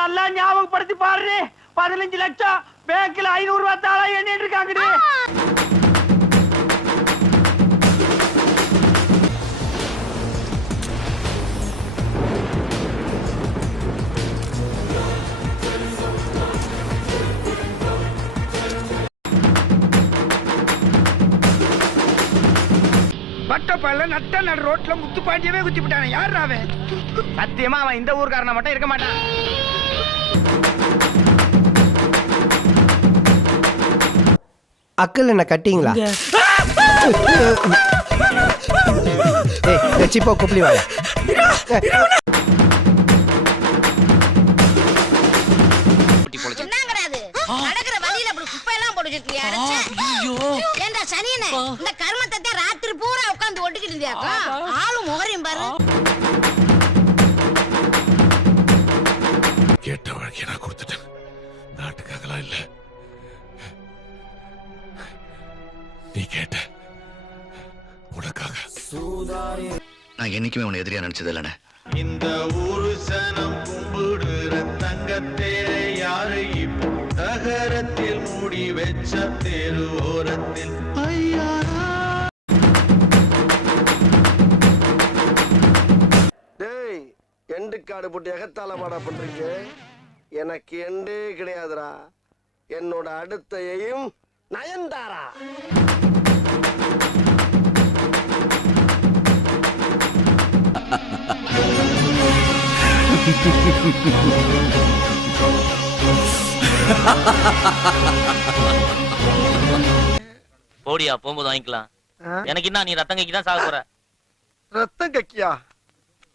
நல்லா ஞாபகப்படுத்தி பாரு. 15 லட்சம் பேங்க்ல 500 ரூபாய் தாளா எண்ணிட்டு இருக்காங்கடி. பட்டப்பல்ல நட்ட நடு ரோட்ல முத்துப்பாண்டியவே குத்தி விட்டானே. யார் அவன்? சத்தியமா அவன் இந்த ஊர்க்காரனை மட்டும் இருக்க மாட்டான். அக்கல் என்ன கட்டிங்களா? சிப்போ குப்பலி வாங்க. நடக்கிற வழியில அப்படி குப்பை எல்லாம் போட்டு வச்சிருக்கியா? ஏண்டா சனியனே, இந்த கர்மத்தை ராத்திரி பூரா உட்கார்ந்து ஒட்டிக்கிட்டு இருந்தியாக்கா? ஆளும் முகரையும் பாரு. கேட்ட வாழ்க்கையை நான் கொடுத்துட்டேன். நாட்டுக்காகலாம் இல்ல, நீ கேட்ட உனக்காக. நான் என்னைக்குமே உன்னை எதிரியா நினைச்சது இல்லைண்ணே. இந்த ஊரு சனம் கும்பிடுற தங்கத்தேரை யாரு இப்போ தகரத்தில் மூடி வச்ச தேரு ஓரத்தில் ஐயா. டேய், எண்டு காடு போட்டு எகத்தால மாடா பண்றீங்க. எனக்கு எண்டே கிடையாதுடா. என்னோட அடுத்த எய்ம் நயன்தாரா. போடியா, போகும்போது வாங்கிக்கலாம். எனக்கு என்ன, நீ ரத்தம் கைக்கு தான் சாக போற. ரத்தம் கக்கியா?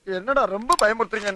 என்னடா ரொம்ப பயமுறுத்துறீங்க.